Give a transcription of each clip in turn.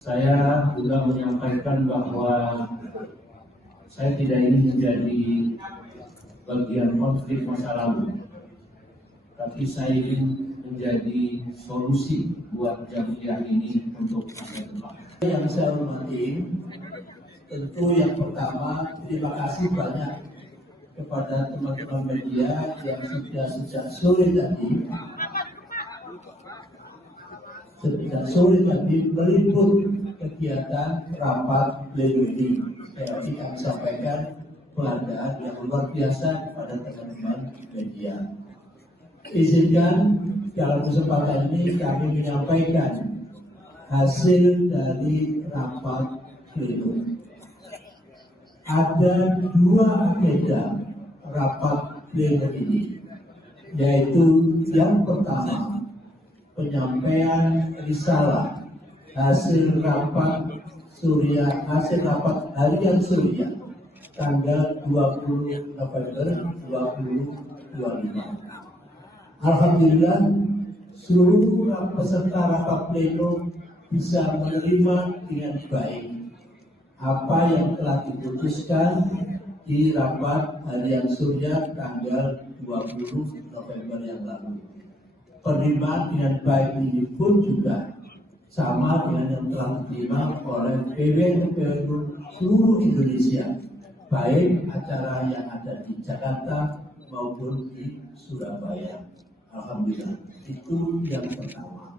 Saya juga menyampaikan bahwa saya tidak ingin menjadi bagian konflik masa lalu, tapi saya ingin menjadi solusi buat Jamiyah ini untuk masa depan. Yang saya hormati, tentu yang pertama terima kasih banyak kepada teman-teman media yang sudah sejak sore tadi meliput kegiatan rapat pleno ini. Saya ingin sampaikan penghargaan yang luar biasa kepada teman-teman media. Izinkan dalam kesempatan ini kami menyampaikan hasil dari rapat pleno. Ada dua agenda rapat pleno ini, yaitu yang pertama penyampaian risalah hasil rapat harian Surya tanggal 20 November 2025. Alhamdulillah seluruh peserta rapat pleno bisa menerima dengan baik apa yang telah diputuskan di rapat harian Surya tanggal 20 November yang lalu. Penerimaan dengan baik ini pun juga sama dengan yang telah diterima oleh PWNU seluruh Indonesia, baik acara yang ada di Jakarta maupun di Surabaya. Alhamdulillah, itu yang pertama.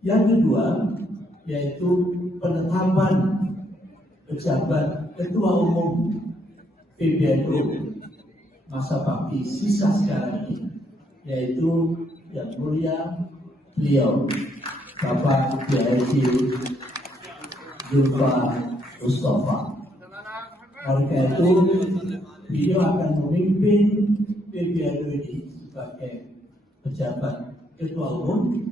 Yang kedua, yaitu penetapan pejabat Ketua Umum PBNU masa bakti sisa sekarang ini, yaitu yang mulia beliau Bapak Kiai Zulfa Mustafa. Oleh itu, beliau akan memimpin PBNU ini sebagai pejabat Ketua Umum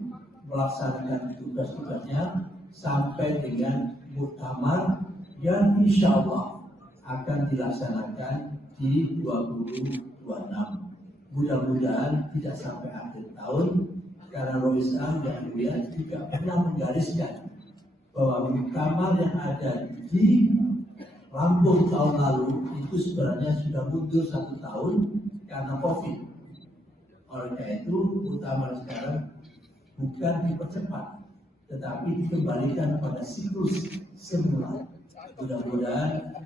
melaksanakan tugas-tugasnya sampai dengan muktamar yang insya Allah akan dilaksanakan di 2026. Mudah-mudahan tidak sampai akhir tahun, karena Roh Islam dan Buya juga pernah menggariskan bahwa muktamar yang ada di Lampung tahun lalu itu sebenarnya sudah mundur 1 tahun karena COVID. Oleh itu, muktamar sekarang bukan dipercepat, tetapi dikembalikan pada siklus semula. Mudah-mudahan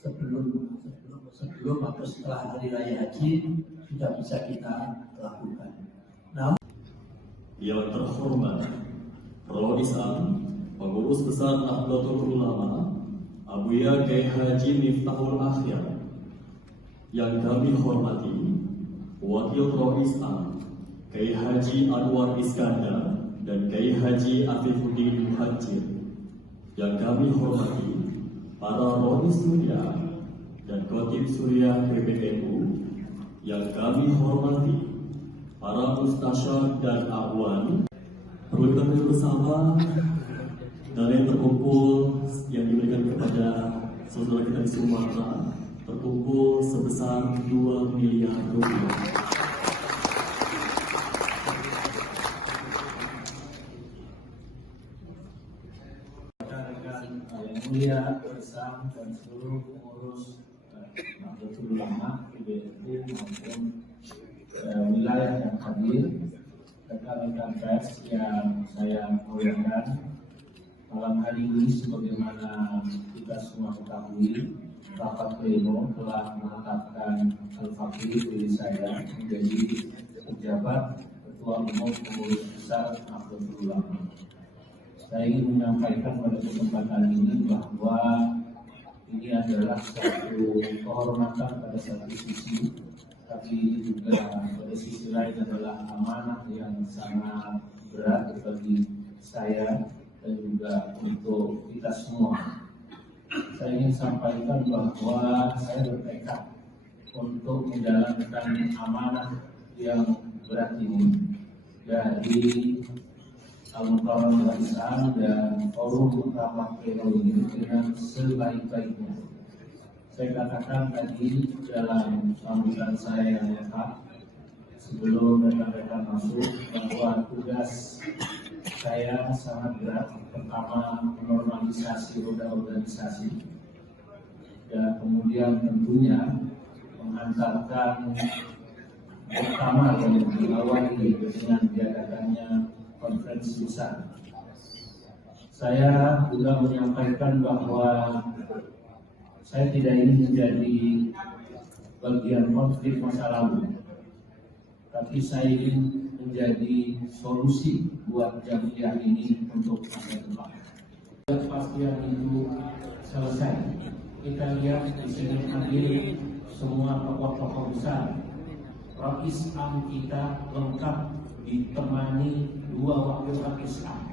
sebelum atau setelah hari raya haji sudah bisa kita lakukan. Yang terhormat Roh Islam, Pengurus Besar Nahdlatul Ulama Abuya Kiai Haji Miftahul Akhyar. Yang kami hormati Wakil Roh Islam Kiai Haji Anwar Iskandar dan Kiai Haji Afifuddin Muhajir. Yang kami hormati para Roh Surya dan Khotib Surya PBNU. Yang kami hormati para mustasyar dan akhwan. Perlu kita bersama dana yang terkumpul yang diberikan kepada saudara kita di Sumatera terkumpul sebesar 2 miliar rupiah. Rekan-rekan yang mulia bersama dan seluruh pengurus Nahdlatul Ulama PBNU maupun wilayah yang hadir, rekan-rekan pers yang saya muliakan, malam hari ini sebagaimana kita semua ketahui, rapat pleno telah menetapkan Al-Fakir diri saya menjadi pejabat Ketua Umum Pengurus Besar Nahdlatul Ulama. Saya ingin menyampaikan pada kesempatan ini bahwa ini adalah suatu kehormatan pada satu sisi, tapi juga pada sisi lain adalah amanah yang sangat berat bagi saya dan juga untuk kita semua. Saya ingin sampaikan bahwa saya bertekad untuk menjalankan amanah yang berat ini dari Al-Mukarram Islam dan forum rapat pleno ini dengan sebaik-baiknya. Saya katakan tadi dalam sambutan saya yang lengkap sebelum rekan-rekan masuk bahwa tugas saya sangat berat. Pertama, menormalisasi roda organisasi, dan kemudian tentunya mengantarkan pertama yang diawali dengan diadakannya konferensi besar. Saya juga menyampaikan bahwa saya tidak ingin menjadi bagian konflik masa lalu, tapi saya ingin menjadi solusi buat Jamiyah ini untuk masa depan. Kepastian itu selesai. Kita lihat di sini hadir semua tokoh-tokoh besar. Rais Am kita lengkap ditemani 2 wakil Rais Am.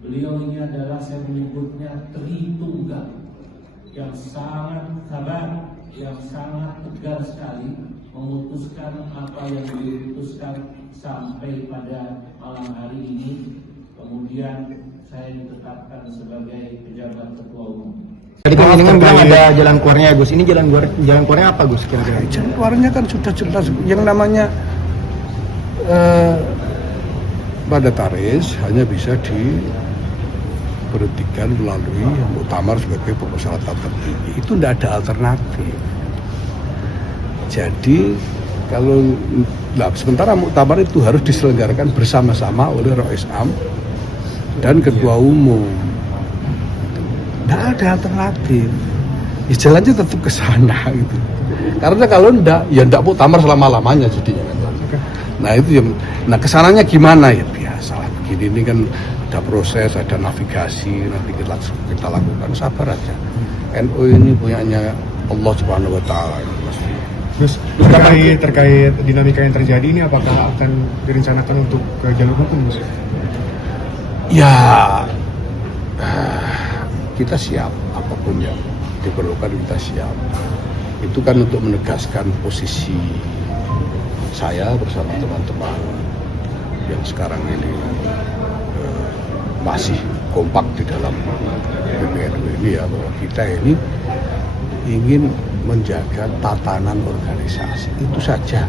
Beliau ini adalah, saya menyebutnya Tritunggal, yang sangat sabar, yang sangat tegar sekali memutuskan apa yang diputuskan sampai pada malam hari ini. Kemudian saya ditetapkan sebagai pejabat ketua umum. Tadi kan ini bilang ada jalan keluarnya, Gus. Ini jalan keluarnya apa, Gus? Kira-kira jalan keluarnya kan sudah jelas, yang namanya mandataris hanya bisa diberhentikan melalui muktamar sebagai persyaratan tertinggi. Itu tidak ada alternatif. Jadi kalau sementara muktamar itu harus diselenggarakan bersama-sama oleh Rais Am dan Ketua Umum. Tidak ada alternatif. Jalannya tetap ke sana gitu. Karena kalau enggak, ya enggak muktamar selama-lamanya jadinya. Nah itu yang, nah kesananya gimana ya biasa lah. Begini ini kan ada proses, ada navigasi, nanti kita lakukan, sabar aja. NU ini punyanya Allah Subhanahu Wa Taala. Terus terkait dinamika yang terjadi ini, apakah akan direncanakan untuk jalur hukum, Gus? Ya, kita siap apapun yang diperlukan, kita siap. Itu kan untuk menegaskan posisi saya bersama teman-teman yang sekarang ini masih kompak di dalam PBNU ini ya, bahwa kita ini ingin menjaga tatanan organisasi. Itu saja,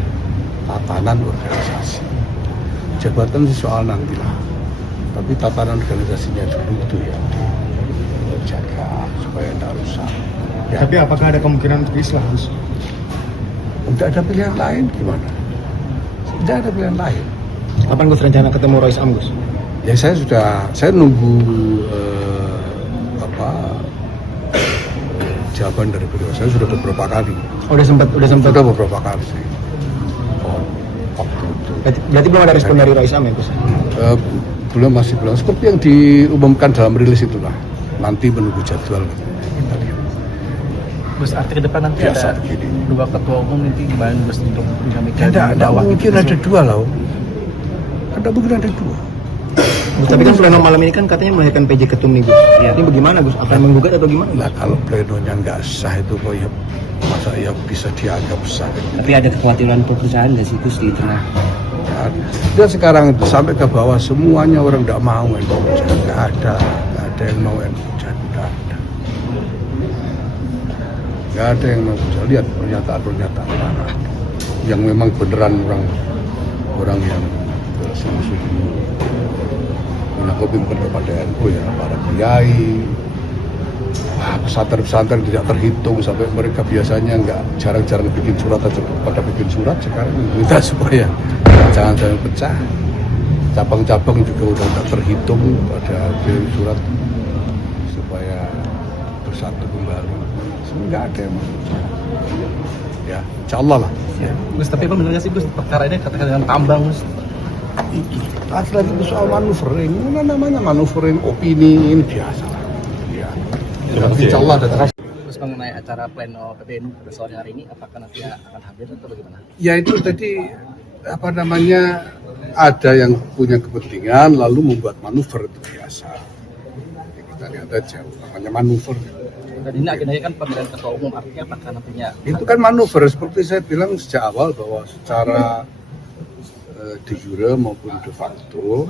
tatanan organisasi. Jabatan sih soal nantilah, tapi tatanan organisasinya dulu itu yang dijaga supaya tidak rusak. Ya. Tapi apakah ada kemungkinan untuk Islam, Gus? Tidak ada pilihan lain, gimana? Tidak ada pilihan lain. Kapan Gus rencana ketemu Rais Am, Gus? Ya saya nunggu jawaban dari beliau. Saya sudah beberapa kali. Udah sempat. Sudah beberapa kali sih. Waktu itu. Berarti belum ada respon dari Rais Am ya, Gus? Masih belum. Seperti yang diumumkan dalam rilis itulah. Nanti menunggu jadwal. Gus, arti ke depan nanti biasa ada begini. 2 ketua umum nanti gimana, Gus, untuk dinamika Tidak mungkin ada 2 loh. Tidak mungkin ada 2. Gus, tapi kan pleno malam ini kan katanya melahirkan PJ Ketum nih, Gus. Ya. Ini bagaimana, Gus? Akan menggugat atau gimana? Nah kalau plenonya nggak sah itu kok ya masa ya bisa dianggap sah. Tapi ada kekhawatiran perpecahan nggak sih, Gus, di tengah? Dan sekarang itu sampai ke bawah semuanya orang tidak mau NU, nggak ada yang mau NU, nggak ada yang mau. Lihat pernyataan mana yang memang beneran orang yang sungguh-sungguh menanggapi kepada NU ya, para kiai, pesantren-pesantren tidak terhitung, sampai mereka biasanya jarang-jarang bikin surat aja, pada bikin surat sekarang minta supaya jangan pecah. Cabang-cabang juga udah tidak terhitung, pada kirim surat supaya bersatu kembali. Nggak ada yang ya, insya Allah lah. Ya. Gus, tapi apa menurutnya sih, Gus, perkara ini katakan dengan tambang, Gus? Lagi itu soal manuvereng, namanya manuvereng opini ini biasa lah. Ya. Insya Allah ada terus. Terus mengenai acara pleno PBNU pada sore hari ini, apakah nanti akan hadir atau bagaimana? Ya itu tadi ada yang punya kepentingan lalu membuat manuver, itu biasa. Ya, kita lihat aja, namanya manuver. Dan ini agendanya kan pemilihan ketua umum, artinya apakah nantinya? Itu kan manuver, seperti saya bilang sejak awal bahwa secara de jure maupun de facto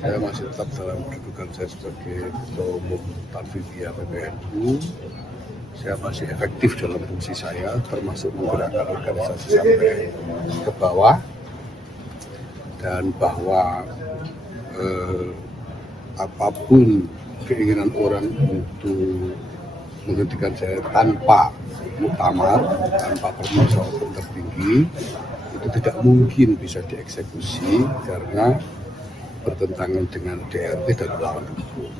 saya masih tetap dalam kedudukan saya sebagai ketua umum Tanfidiyah PBNU. Saya masih efektif dalam fungsi saya, termasuk menggerakkan organisasi sampai ke bawah, dan bahwa apapun keinginan orang untuk menghentikan saya tanpa muktamar, tanpa permusyawaratan tertinggi, itu tidak mungkin bisa dieksekusi karena bertentangan dengan DRT dan melawan hukum.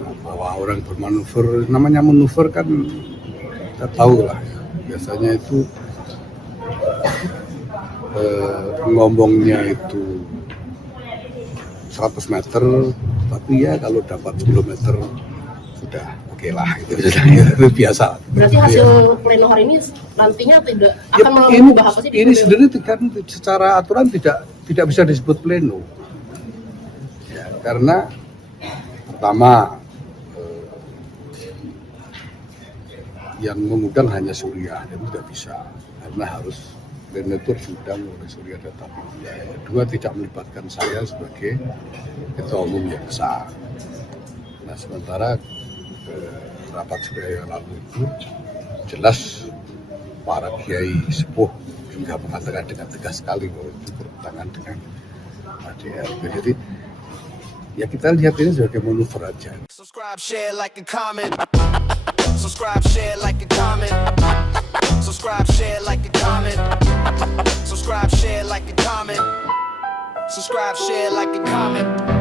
Nah, bahwa orang bermanuver, namanya manuver kan kita tahu lah ya, biasanya itu ngomongnya itu 100 meter, tapi ya kalau dapat 10 meter sudah oke lah, itu biasa. Berarti hasil pleno hari ini nantinya tidak akan mengubah apa sih? Ini sendiri kan secara aturan tidak bisa disebut pleno, ya, karena pertama yang mengundang hanya Surya, dan tidak bisa karena harus pleno itu diundang oleh Surya Data Media. Yang kedua, tidak melibatkan saya sebagai ketua umum yang sah. Nah, sementara rapat Surya yang lalu itu jelas para kiai sepuh juga mengatakan dengan tegas sekali bahwa itu bertentangan dengan DRT. Jadi ya kita lihat ini sebagai manuver aja. Subscribe, share, like, and comment. Subscribe, share, like, and comment. Subscribe, share, like, and comment. Subscribe, share, like, and comment. Subscribe, share, like, and comment.